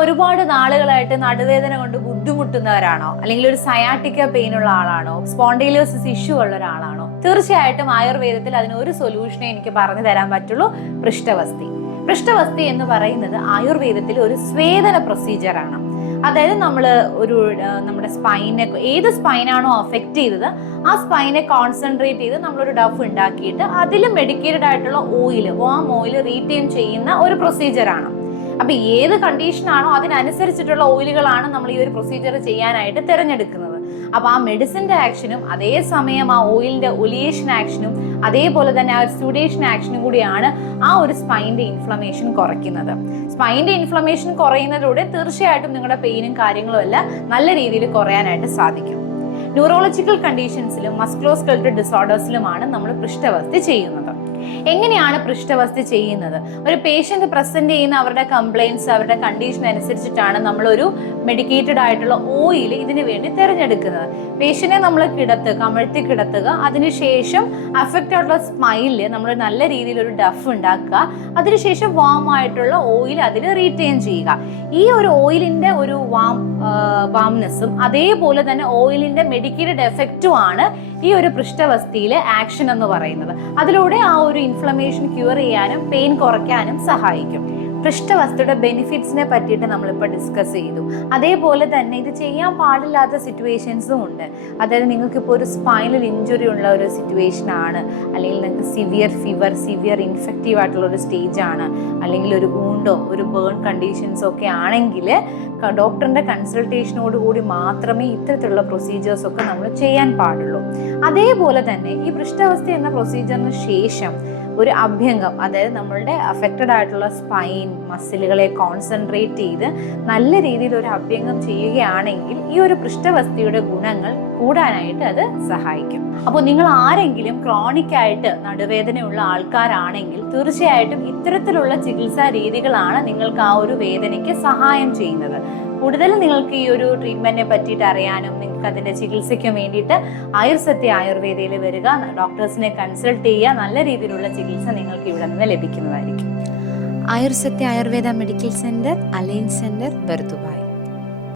ഒരുപാട് നാളുകളായിട്ട് നടുവേദന കൊണ്ട് ബുദ്ധിമുട്ടുന്നവരാണോ, അല്ലെങ്കിൽ ഒരു സയാറ്റിക്ക പെയിൻ ഉള്ള ആളാണോ, സ്പോണ്ടിലോസിസ് ഇഷ്യൂ ഉള്ള ഒരാളാണോ? തീർച്ചയായിട്ടും ആയുർവേദത്തിൽ അതിന് ഒരു സൊല്യൂഷനെ എനിക്ക് പറഞ്ഞു തരാൻ പറ്റുള്ളൂ, പൃഷ്ഠവസ്തി. പൃഷ്ഠവസ്തി എന്ന് പറയുന്നത് ആയുർവേദത്തിൽ ഒരു സ്വേദന പ്രൊസീജിയറാണ്. അതായത് നമ്മുടെ സ്പൈനെ, ഏത് സ്പൈനാണോ അഫക്റ്റ് ചെയ്തത് ആ സ്പൈനെ കോൺസെൻട്രേറ്റ് ചെയ്ത് നമ്മളൊരു ഡഫ് ഉണ്ടാക്കിയിട്ട് അതിൽ മെഡിക്കേറ്റഡ് ആയിട്ടുള്ള ഓയിൽ, വാം ഓയിൽ റീറ്റെയിൻ ചെയ്യുന്ന ഒരു പ്രൊസീജിയറാണ്. അപ്പൊ ഏത് കണ്ടീഷനാണോ അതിനനുസരിച്ചിട്ടുള്ള ഓയിലുകളാണ് നമ്മൾ ഈ ഒരു പ്രൊസീജിയർ ചെയ്യാനായിട്ട് തിരഞ്ഞെടുക്കുന്നത്. അപ്പൊ ആ മെഡിസിന്റെ ആക്ഷനും അതേസമയം ആ ഓയിലിന്റെ ഒലിയേഷൻ ആക്ഷനും അതേപോലെ തന്നെ ആ ഒരു സ്റ്റുഡേഷൻ ആക്ഷനും കൂടിയാണ് ആ ഒരു സ്പൈൻ്റെ ഇൻഫ്ലമേഷൻ കുറയ്ക്കുന്നത്. സ്പൈൻ്റെ ഇൻഫ്ലമേഷൻ കുറയുന്നതിലൂടെ തീർച്ചയായിട്ടും നിങ്ങളുടെ പെയിനും കാര്യങ്ങളും എല്ലാം നല്ല രീതിയിൽ കുറയാനായിട്ട് സാധിക്കും. ന്യൂറോളജിക്കൽ കണ്ടീഷൻസിലും മസ്കുലോസ്കെലറ്റൽ ഡിസോർഡേഴ്സിലുമാണ് നമ്മൾ പൃഷ്ഠവസ്തി ചെയ്യുന്നത്. എങ്ങനെയാണ് പൃഷ്ഠവസ്തി ചെയ്യുന്നത്? ഒരു പേഷ്യന്റ് പ്രസന്റ് ചെയ്യുന്ന അവരുടെ കംപ്ലൈൻറ്റ്സ്, അവരുടെ കണ്ടീഷൻ അനുസരിച്ചിട്ടാണ് നമ്മളൊരു മെഡിക്കേറ്റഡ് ആയിട്ടുള്ള ഓയിൽ ഇതിനു വേണ്ടി തിരഞ്ഞെടുക്കുന്നത്. പേഷ്യന്റിനെ നമ്മൾ കമഴ്ത്തി കിടത്തുക, അതിനുശേഷം അഫക്റ്റ് ആയിട്ടുള്ള സ്മൈലിൽ നമ്മൾ നല്ല രീതിയിൽ ഒരു ഡഫ് ഉണ്ടാക്കുക, അതിനുശേഷം വാം ആയിട്ടുള്ള ഓയിൽ അതിൽ റീറ്റെയിൻ ചെയ്യുക. ഈ ഒരു ഓയിലിന്റെ ഒരു വാംനെസ്സും അതേപോലെ തന്നെ ഓയിലിന്റെ മെഡിക്കേറ്റഡ് എഫക്റ്റുമാണ് ഈ ഒരു പൃഷ്ഠവസ്തിയിലെ ആക്ഷൻ എന്ന് പറയുന്നത്. അതിലൂടെ ആ ഒരു ഇൻഫ്ലമേഷൻ ക്യൂർ ചെയ്യാനും പെയിൻ കുറയ്ക്കാനും സഹായിക്കും. പൃഷ്ഠവസ്തിയുടെ ബെനിഫിറ്റ്സിനെ പറ്റിയിട്ട് നമ്മളിപ്പോൾ ഡിസ്കസ് ചെയ്തു. അതേപോലെ തന്നെ ഇത് ചെയ്യാൻ പാടില്ലാത്ത സിറ്റുവേഷൻസും ഉണ്ട്. അതായത് നിങ്ങൾക്കിപ്പോൾ ഒരു സ്പൈനൽ ഇഞ്ചുറി ഉള്ള ഒരു സിറ്റുവേഷൻ ആണ്, അല്ലെങ്കിൽ നിങ്ങൾക്ക് സിവിയർ ഫീവർ, സിവിയർ ഇൻഫെക്റ്റീവ് ആയിട്ടുള്ള ഒരു സ്റ്റേജ് ആണ്, അല്ലെങ്കിൽ ഒരു വൂണ്ടോ ഒരു ബേൺ കണ്ടീഷൻസോ ഒക്കെ ആണെങ്കിൽ ഡോക്ടറിൻ്റെ കൺസൾട്ടേഷനോട് കൂടി മാത്രമേ ഇത്തരത്തിലുള്ള പ്രൊസീജിയേഴ്സ് ഒക്കെ നമ്മൾ ചെയ്യാൻ പാടുള്ളൂ. അതേപോലെ തന്നെ ഈ പൃഷ്ഠവസ്തി എന്ന പ്രൊസീജിയറിന് ശേഷം ഒരു അഭ്യംഗം, അതായത് നമ്മളുടെ അഫക്റ്റഡ് ആയിട്ടുള്ള സ്പൈൻ മസിലുകളെ കോൺസെൻട്രേറ്റ് ചെയ്ത് നല്ല രീതിയിൽ ഒരു അഭ്യംഗം ചെയ്യുകയാണെങ്കിൽ ഈ ഒരു പൃഷ്ഠവസ്തിയുടെ ഗുണങ്ങൾ കൂടാനായിട്ട് അത് സഹായിക്കും. അപ്പോൾ നിങ്ങൾ ആരെങ്കിലും ക്രോണിക് ആയിട്ട് നടുവേദനയുള്ള ആൾക്കാരാണെങ്കിൽ തീർച്ചയായിട്ടും ഇത്തരത്തിലുള്ള ചികിത്സാ രീതികളാണ് നിങ്ങൾക്ക് ആ ഒരു വേദനയ്ക്ക് സഹായം ചെയ്യുന്നത്. കൂടുതൽ നിങ്ങൾക്ക് ഈ ഒരു ട്രീറ്റ്മെന്റിനെ പറ്റിയിട്ട് അറിയാനും നിങ്ങൾക്ക് അതിന്റെ ചികിത്സയ്ക്ക് വേണ്ടിയിട്ട് ആയുർസത്യ ആയുർവേദയിൽ വരിക, ഡോക്ടേഴ്സിനെ കൺസൾട്ട് ചെയ്യുക. നല്ല രീതിയിലുള്ള ചികിത്സ നിങ്ങൾക്ക് ഇവിടെ നിന്ന് ലഭിക്കുന്നതായിരിക്കും. Ayursatya Ayurveda medical centre, Al Ain centre, Bur Dubai.